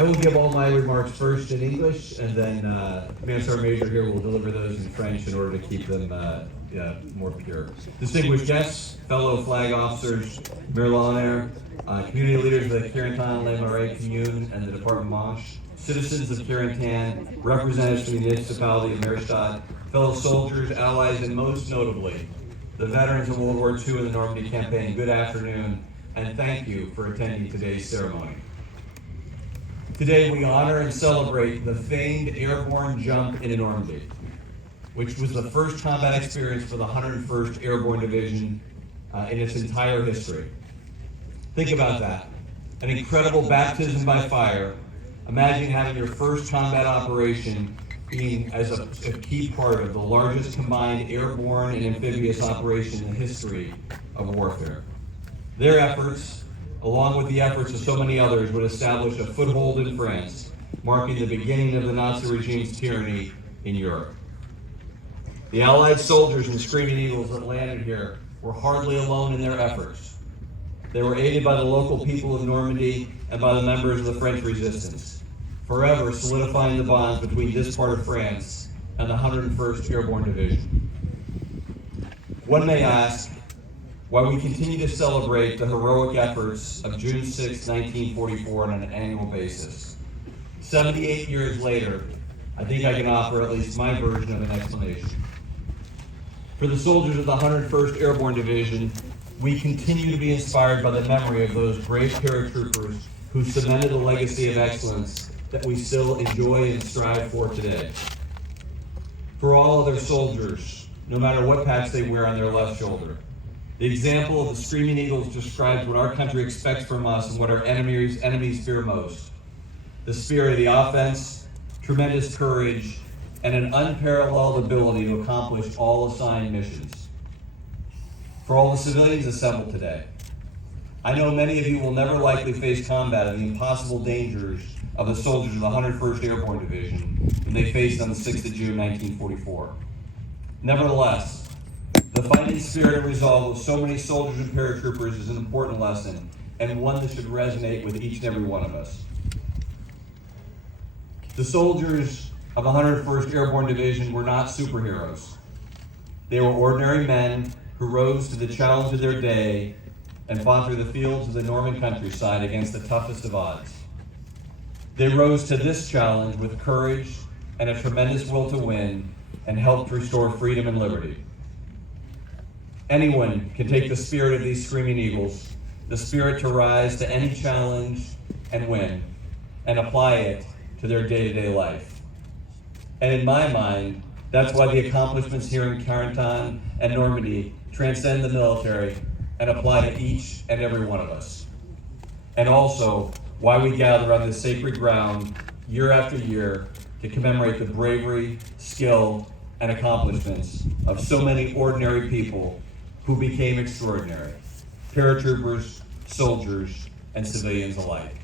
I will give all my remarks first in English, and then Command Sergeant Major here will deliver those in French in order to keep them more pure. Distinguished guests, fellow flag officers, Mirlanair, community leaders of the Carentan, Le Marais Commune, and the Department of Manche, citizens of Carentan, representatives from the municipality of Merstadt, fellow soldiers, allies, and most notably, the veterans of World War II and the Normandy campaign, good afternoon, and thank you for attending today's ceremony. Today we honor and celebrate the famed airborne jump in Normandy, which was the first combat experience for the 101st Airborne Division in its entire history. Think about that. An incredible baptism by fire. Imagine having your first combat operation being as a key part of the largest combined airborne and amphibious operation in the history of warfare. Their efforts, along with the efforts of so many others, would establish a foothold in France, marking the beginning of the Nazi regime's tyranny in Europe. The Allied soldiers and Screaming Eagles that landed here were hardly alone in their efforts. They were aided by the local people of Normandy and by the members of the French resistance, forever solidifying the bonds between this part of France and the 101st Airborne Division. One may ask why we continue to celebrate the heroic efforts of June 6, 1944 on an annual basis. 78 years later, I think I can offer at least my version of an explanation. For the soldiers of the 101st Airborne Division, we continue to be inspired by the memory of those brave paratroopers who cemented a legacy of excellence that we still enjoy and strive for today. For all other soldiers, no matter what patch they wear on their left shoulder, the example of the Screaming Eagles describes what our country expects from us and what our enemies fear most. The spirit of the offense, tremendous courage, and an unparalleled ability to accomplish all assigned missions. For all the civilians assembled today, I know many of you will never likely face combat and the impossible dangers of the soldiers of the 101st Airborne Division that they faced on the 6th of June, 1944. Nevertheless, the fighting spirit and resolve of so many soldiers and paratroopers is an important lesson, and one that should resonate with each and every one of us. The soldiers of the 101st Airborne Division were not superheroes. They were ordinary men who rose to the challenge of their day and fought through the fields of the Norman countryside against the toughest of odds. They rose to this challenge with courage and a tremendous will to win and helped restore freedom and liberty. Anyone can take the spirit of these Screaming Eagles, the spirit to rise to any challenge and win, and apply it to their day-to-day life. And in my mind, that's why the accomplishments here in Carentan and Normandy transcend the military and apply to each and every one of us. And also, why we gather on this sacred ground year after year to commemorate the bravery, skill, and accomplishments of so many ordinary people who became extraordinary, paratroopers, soldiers, and civilians alike.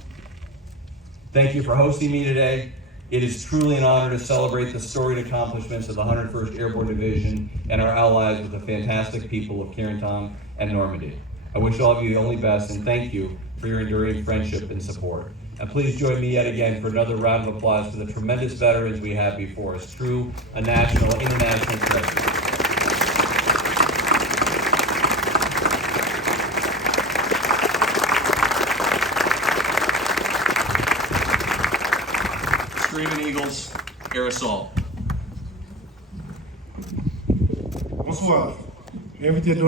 Thank you for hosting me today. It is truly an honor to celebrate the storied accomplishments of the 101st Airborne Division and our allies with the fantastic people of Carentan and Normandy. I wish all of you the only best, and thank you for your enduring friendship and support. And please join me yet again for another round of applause for the tremendous veterans we have before us. True, a national, international treasure. Screaming Eagles, Air Assault. Bonsoir. Invité d'honneur.